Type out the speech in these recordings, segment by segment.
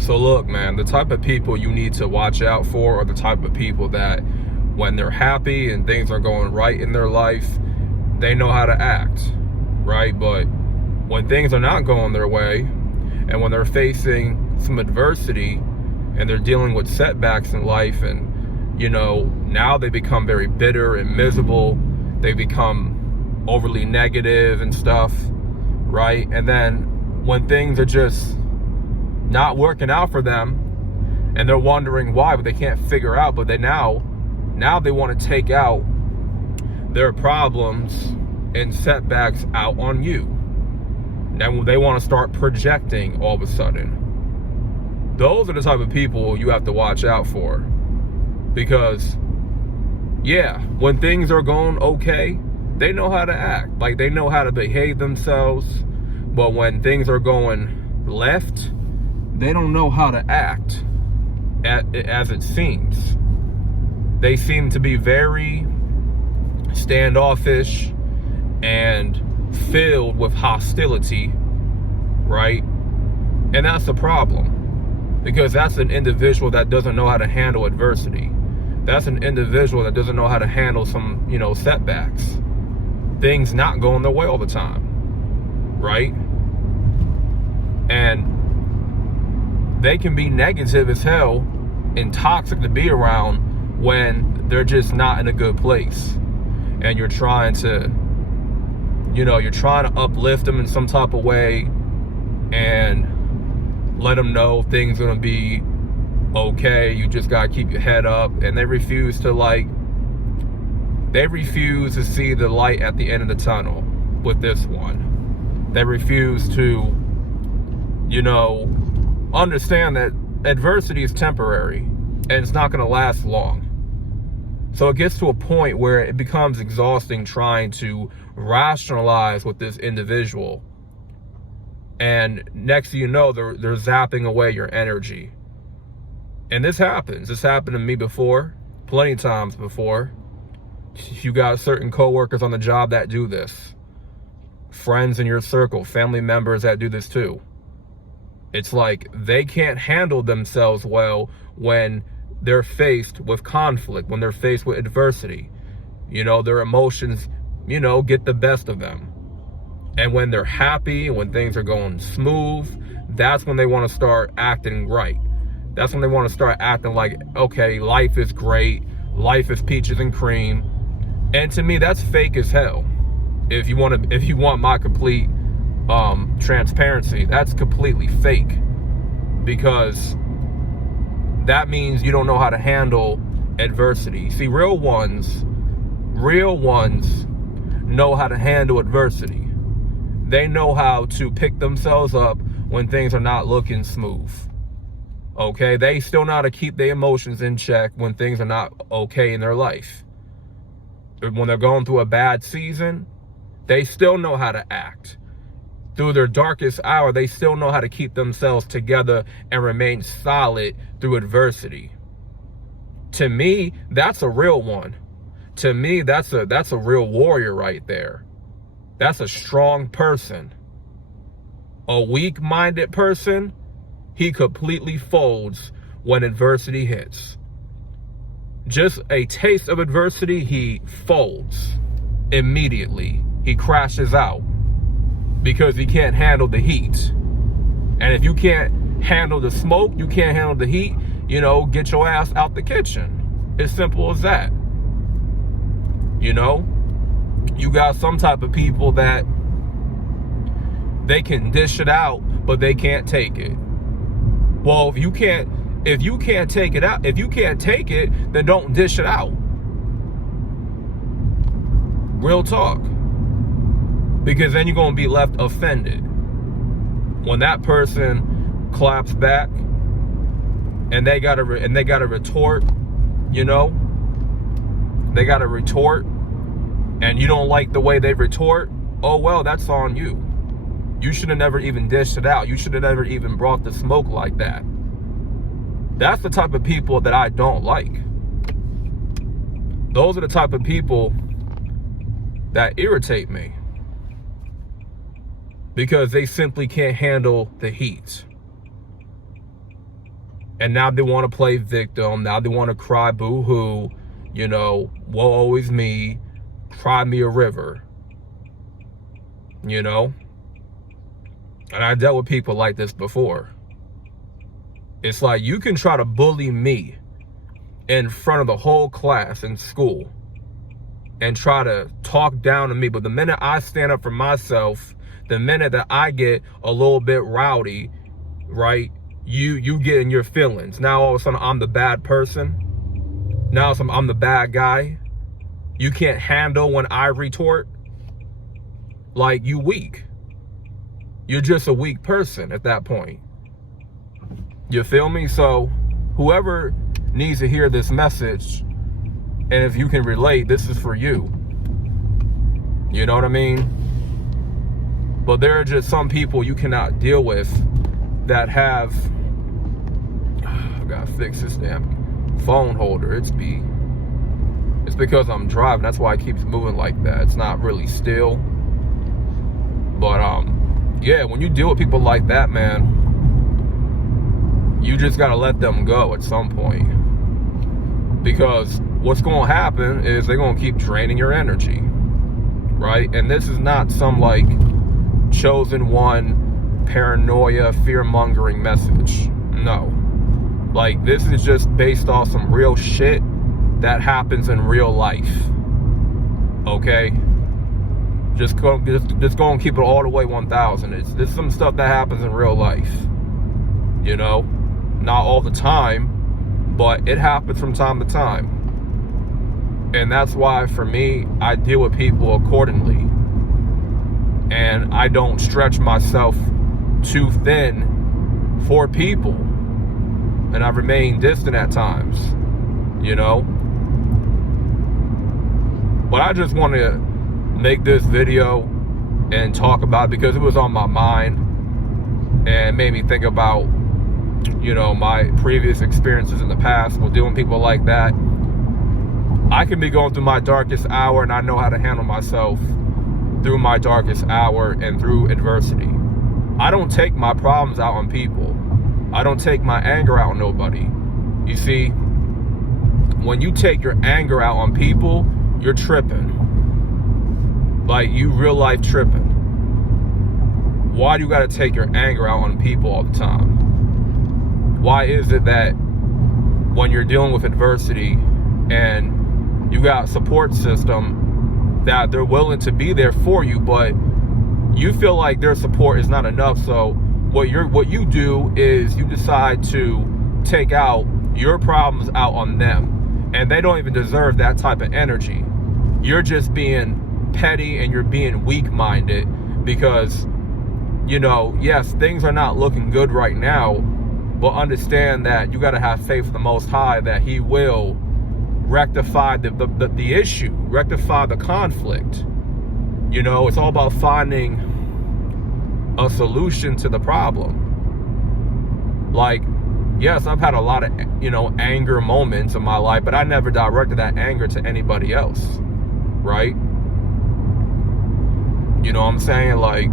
So look, man, the type of people you need to watch out for are the type of people that when they're happy and things are going right in their life, they know how to act, right? But when things are not going their way and when they're facing some adversity and they're dealing with setbacks in life, and now they become very bitter and miserable, they become overly negative and stuff, right? And then when things are just not working out for them and they're wondering why, but they can't figure out, but they now they want to take out their problems and setbacks out on you. Now they want to start projecting all of a sudden. Those are the type of people you have to watch out for, because when things are going okay, they know how to act, like they know how to behave themselves. But when things are going left, they don't know how to act as it seems. They seem to be very standoffish and filled with hostility, right? And that's the problem, because that's an individual that doesn't know how to handle adversity. That's an individual that doesn't know how to handle some, setbacks. Things not going their way all the time, right? And they can be negative as hell and toxic to be around when they're just not in a good place. And you're trying to uplift them in some type of way and let them know things are going to be okay. You just got to keep your head up. And they refuse to see the light at the end of the tunnel with this one. They refuse to, understand that adversity is temporary and it's not going to last long. So it gets to a point where it becomes exhausting trying to rationalize with this individual. And next thing you know, they're zapping away your energy. And this happens. This happened to me before, plenty of times before. You got certain coworkers on the job that do this. Friends in your circle, family members that do this too. It's like they can't handle themselves well when they're faced with conflict, when they're faced with adversity. Their emotions, get the best of them. And when they're happy, when things are going smooth, that's when they want to start acting right. That's when they want to start acting like, okay, life is great. Life is peaches and cream. And to me, that's fake as hell. If you want my complete transparency, that's completely fake, because that means you don't know how to handle adversity. See, real ones know how to handle adversity. They know how to pick themselves up when things are not looking smooth. Okay, they still know how to keep their emotions in check when things are not okay in their life. When they're going through a bad season, they still know how to act. Through their darkest hour, they still know how to keep themselves together and remain solid through adversity. To me, that's a real one. To me, that's a real warrior right there. That's a strong person. A weak-minded person, he completely folds when adversity hits. Just a taste of adversity, he folds immediately. He crashes out because he can't handle the heat. And if you can't handle the smoke, you can't handle the heat, get your ass out the kitchen. As simple as that. You got some type of people that they can dish it out, but they can't take it. Well, if you can't take it out, if you can't take it, then don't dish it out. Real talk. Because then you're going to be left offended. When that person claps back and they got to retort, they got to retort, and you don't like the way they retort, oh well, that's on you. You should have never even dished it out. You should have never even brought the smoke like that. That's the type of people that I don't like. Those are the type of people that irritate me, because they simply can't handle the heat. And now they want to play victim. Now they want to cry boo-hoo. You know, woe always me. Cry me a river. You know? And I dealt with people like this before. It's like, you can try to bully me in front of the whole class in school and try to talk down to me. But the minute I stand up for myself, the minute that I get a little bit rowdy, right, you get in your feelings. Now all of a sudden I'm the bad person. Now I'm the bad guy. You can't handle when I retort. Like, you weak. You're just a weak person at that point. You feel me? So whoever needs to hear this message, and if you can relate, this is for you. You know what I mean? But there are just some people you cannot deal with that have, I gotta fix this damn phone holder. It's because I'm driving. That's why it keeps moving like that. It's not really still. But yeah, when you deal with people like that, man, you just gotta let them go at some point. Because what's gonna happen is they're gonna keep draining your energy, right? And this is not some like chosen one paranoia, fear-mongering message. No. Like, this is just based off some real shit that happens in real life. Okay? Just go and keep it all the way 1,000. It's some stuff that happens in real life. You know? Not all the time, but it happens from time to time. And that's why, for me, I deal with people accordingly. And I don't stretch myself too thin for people. And I remain distant at times, you know? But I just want to make this video and talk about it because it was on my mind and made me think about, you know, my previous experiences in the past with dealing with people like that. I can be going through my darkest hour, and I know how to handle myself through my darkest hour and through adversity. I don't take my problems out on people. I don't take my anger out on nobody. You see, when you take your anger out on people, you're tripping. Like, you real life tripping. Why do you gotta take your anger out on people all the time? Why is it that when you're dealing with adversity and you got a support system that they're willing to be there for you, but you feel like their support is not enough, so what you do is you decide to take out your problems out on them, and they don't even deserve that type of energy. You're just being petty and you're being weak-minded because, you know, yes, things are not looking good right now, but understand that you got to have faith in the Most High that He will rectify the issue, rectify the conflict. You know, it's all about finding a solution to the problem. Like, yes, I've had a lot of, you know, anger moments in my life, but I never directed that anger to anybody else, right? You know what I'm saying? Like,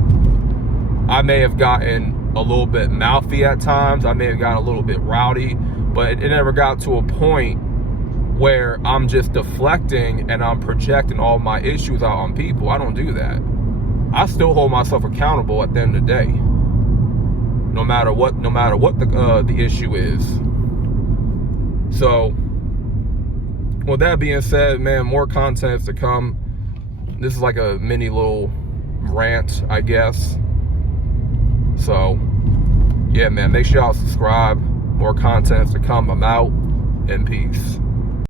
I may have gotten a little bit mouthy at times. I may have gotten a little bit rowdy, but it never got to a point where I'm just deflecting and I'm projecting all my issues out on people. I don't do that. I still hold myself accountable at the end of the day, no matter what the issue is. So, with that being said, man, more content to come. This is like a mini little rant, I guess. So, yeah, man, make sure y'all subscribe. More content to come. I'm out, and peace.